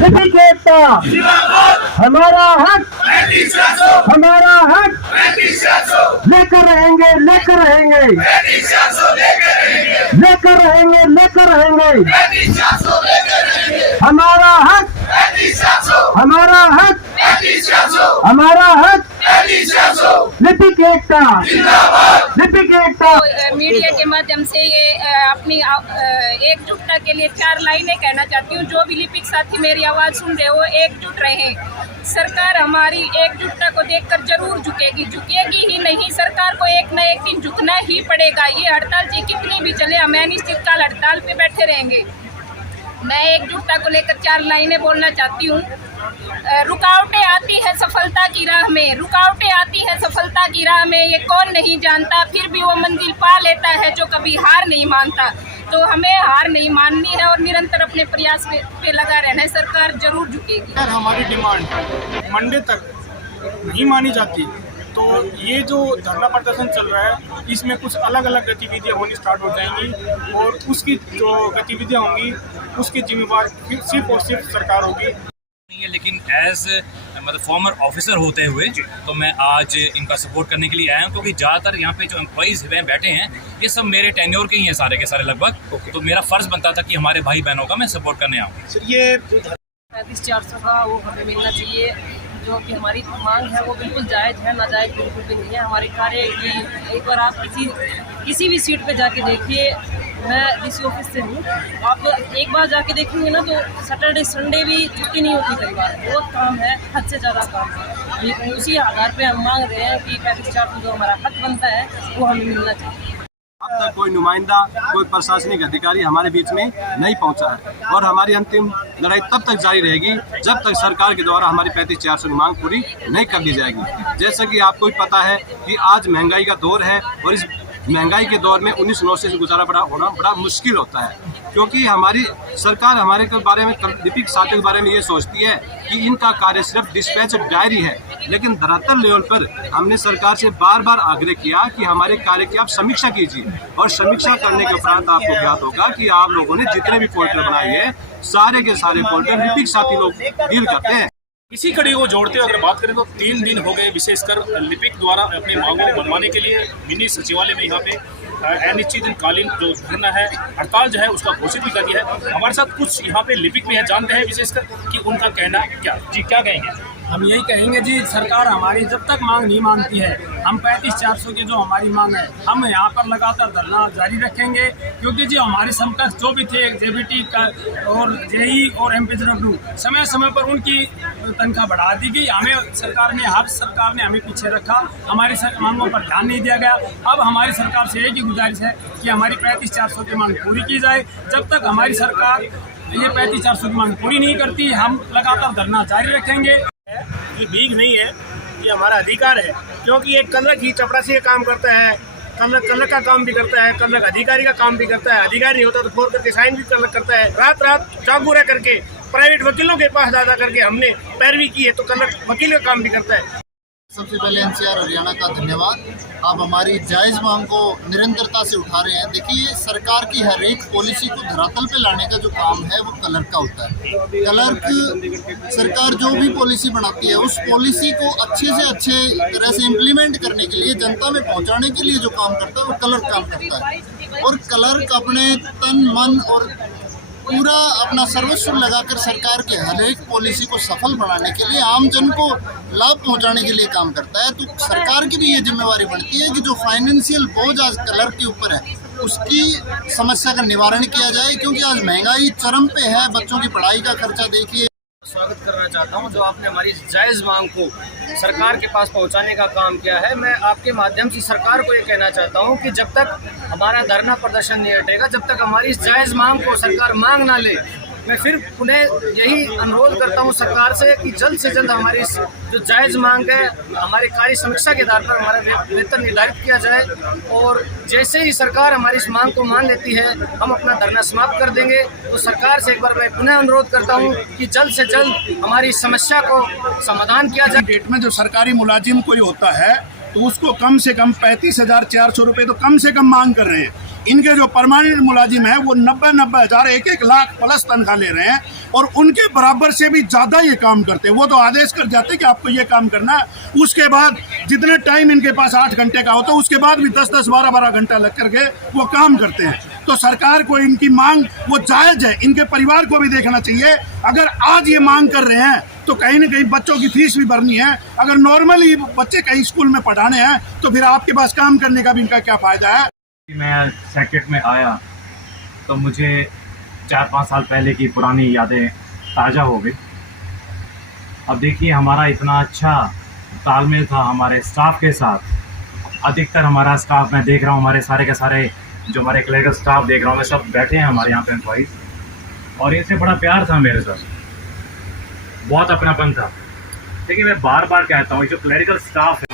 लिपिक एकता, हमारा हक, हमारा हक लेकर रहेंगे, लेकर रहेंगे, लेकर रहेंगे, लेकर रहेंगे। हमारा हक, हमारा हक, हमारा हक, लिपिक एकता, लिपिक एकता। मीडिया के माध्यम से ये अपनी एकजुटता के लिए 4 लाइनें कहना चाहती हूँ। जो भी लिपिक साथी मेरी आवाज़ सुन रहे हो, एकजुट रहें। सरकार हमारी एकजुटता को देखकर जरूर झुकेगी, झुकेगी ही नहीं, सरकार को एक न एक दिन झुकना ही पड़ेगा। ये हड़ताल जी कितनी भी चले, हम अनिश्चितकाल हड़ताल पे बैठे रहेंगे। मैं एकजुटता को लेकर 4 लाइनें बोलना चाहती हूँ। रुकावटें आती है सफलता की राह में, रुकावटें आती है सफलता की राह में, ये कौन नहीं जानता, फिर भी वो मंजिल पा लेता है जो कभी हार नहीं मानता। तो हमें हार नहीं माननी है और निरंतर अपने प्रयास पे लगा रहना है। सरकार जरूर झुकेगी। अगर हमारी डिमांड मंडे तक नहीं मानी जाती तो ये जो धरना प्रदर्शन चल रहा है इसमें कुछ अलग अलग गतिविधियां होनी स्टार्ट हो जाएंगी और उसकी जो गतिविधियां होंगी उसकी जिम्मेवार सिर्फ और सिर्फ सरकार होगी। लेकिन एज मतलब फॉर्मर ऑफिसर होते हुए तो मैं आज इनका सपोर्ट करने के लिए आया हूँ, क्योंकि ज़्यादातर यहाँ पे जो एम्प्लॉइज़ बैठे हैं ये सब मेरे टेन्योर के ही हैं, सारे के सारे लगभग। तो मेरा फ़र्ज़ बनता था कि हमारे भाई बहनों का मैं सपोर्ट करने आऊँ। सर ये 35-400 का वो हमें मिलना चाहिए। जो कि हमारी मांग है वो बिल्कुल जायज़ है, नाजायज़ बिल्कुल भी नहीं है। हमारे कार्य की एक बार आप किसी भी सीट पे जाके देखिए, मैं डीसी ऑफिस से हूँ, आप एक बार जाके देखेंगे ना तो सैटरडे संडे भी छुट्टी नहीं होती कई बार। बहुत काम है, हद से ज़्यादा काम है। उसी आधार पे हम मांग रहे हैं कि 35-400 जो हमारा हक बनता है वो हमें मिलना चाहिए। अब तक कोई नुमाइंदा, कोई प्रशासनिक अधिकारी हमारे बीच में नहीं पहुंचा है और हमारी अंतिम लड़ाई तब तक जारी रहेगी जब तक सरकार के द्वारा हमारी 35-400 मांग पूरी नहीं कर दी जाएगी। जैसा कि आपको भी पता है कि आज महंगाई का दौर है और इस महंगाई के दौर में 1909 से गुजारा होना बड़ा मुश्किल होता है, क्योंकि हमारी सरकार हमारे के बारे में, लिपिक साथियों के बारे में ये सोचती है कि इनका कार्य सिर्फ डिस्पैच डायरी है। लेकिन धरातल लेवल पर हमने सरकार से बार बार आग्रह किया कि हमारे कार्य की आप समीक्षा कीजिए और समीक्षा करने के उपरांत आपको ज्ञात होगा कि आप लोगों ने जितने भी पोर्टल बनाए हैं सारे के सारे पोर्टल लिपिक साथी लोग डील करते हैं। इसी कड़ी को जोड़ते हुए अगर बात करें तो 3 दिन हो गए विशेषकर लिपिक द्वारा अपनी मांगों को मनवाने के लिए मिनी सचिवालय में यहाँ पे अनिश्चितकालीन जो धरना है, हड़ताल जो है उसका घोषित भी कर दिया है। हमारे साथ कुछ यहाँ पे लिपिक भी हैं, जानते हैं विशेषकर कि उनका कहना क्या। जी क्या कहेंगे? हम यही कहेंगे जी, सरकार हमारी जब तक मांग नहीं मानती है, हम 35-400 की जो हमारी मांग है हम यहाँ पर लगातार धरना जारी रखेंगे। क्योंकि जी हमारे समकक्ष जो भी थे जेबीटी का और जेई और एमपीडब्ल्यू, समय समय पर उनकी तनख्वाह बढ़ा दी गई। हमें हर सरकार ने हमें पीछे रखा, हमारी मांगों पर ध्यान नहीं दिया गया। अब हमारी सरकार से एक ही गुजारिश है कि हमारी 35-400 की मांग पूरी की जाए। जब तक हमारी सरकार ये 35-400 की मांग पूरी नहीं करती हम लगातार धरना जारी रखेंगे। ये भीख नहीं है, ये हमारा अधिकार है, क्योंकि एक कलरक ही चपरासी का काम करता है, कलरक का काम भी करता है, कलरक अधिकारी का काम भी करता है। अधिकारी नहीं होता तो फोन करके साइन भी कलरक करता है। रात रात चाकू रह करके प्राइवेट वकीलों के पास जा करके हमने पैरवी की है तो कलरक वकील का काम भी करता है। सबसे पहले एनसीआर हरियाणा का धन्यवाद। आप हमारी जायज़ मांग को निरंतरता से उठा रहे हैं। देखिए, सरकार की हर एक पॉलिसी को धरातल पे लाने का जो काम है वो क्लर्क का होता है। क्लर्क सरकार जो भी पॉलिसी बनाती है उस पॉलिसी को अच्छे से अच्छे तरह से इम्प्लीमेंट करने के लिए, जनता में पहुंचाने के लिए जो काम करता है वो क्लर्क काम करता है। और क्लर्क अपने तन मन और पूरा अपना सर्वस्व लगाकर सरकार के हर एक पॉलिसी को सफल बनाने के लिए, आम जन को लाभ पहुंचाने के लिए काम करता है। तो सरकार की भी ये जिम्मेवारी बनती है कि जो फाइनेंशियल बोझ आज क्लर्क के ऊपर है उसकी समस्या का निवारण किया जाए, क्योंकि आज महंगाई चरम पे है। बच्चों की पढ़ाई का खर्चा देखिए। स्वागत करना चाहता हूं जो आपने हमारी जायज़ मांग को सरकार के पास पहुंचाने का काम किया है। मैं आपके माध्यम से सरकार को ये कहना चाहता हूं कि जब तक हमारा धरना प्रदर्शन नहीं हटेगा, जब तक हमारी इस जायज़ मांग को सरकार मांग ना ले, मैं फिर पुनः यही अनुरोध करता हूं सरकार से कि जल्द से जल्द हमारी इस जो जायज़ मांग है हमारे कार्य समीक्षा के आधार पर हमारा वेतन निर्धारित किया जाए। और जैसे ही सरकार हमारी इस मांग को मान लेती है हम अपना धरना समाप्त कर देंगे। तो सरकार से एक बार मैं पुनः अनुरोध करता हूं कि जल्द से जल्द हमारी समस्या को समाधान किया जाए। डेट में जो सरकारी मुलाजिम कोई होता है तो उसको कम से कम 35,400 रुपये तो कम से कम मांग कर रहे हैं। इनके जो परमानेंट मुलाजिम है वो 90-90 हज़ार 1-1 लाख प्लस तनख्वाह ले रहे हैं और उनके बराबर से भी ज़्यादा ये काम करते हैं। वो तो आदेश कर जाते हैं कि आपको ये काम करना है, उसके बाद जितने टाइम इनके पास 8 घंटे का होता है उसके बाद भी 10-10, 12-12 घंटा लग करके वो काम करते हैं। तो सरकार को इनकी मांग वो जायज़ है, इनके परिवार को भी देखना चाहिए। अगर आज ये मांग कर रहे हैं तो कहीं ना कहीं बच्चों की फीस भी भरनी है। अगर नॉर्मली बच्चे कहीं स्कूल में पढ़ाने हैं तो फिर आपके पास काम करने का भी इनका क्या फ़ायदा है। मैं सेक्रेट में आया तो मुझे 4-5 साल पहले की पुरानी यादें ताज़ा हो गई। अब देखिए हमारा इतना अच्छा तालमेल था हमारे स्टाफ के साथ। अधिकतर हमारा स्टाफ मैं देख रहा हूँ, हमारे सारे के सारे जो हमारे क्लरिकल स्टाफ देख रहा हूँ मैं, सब बैठे हैं हमारे यहाँ पे एम्प्लॉइज़, और इनसे बड़ा प्यार था मेरे साथ, बहुत अपनापन था। लेकिन मैं बार बार कहता हूँ जो क्लरिकल स्टाफ है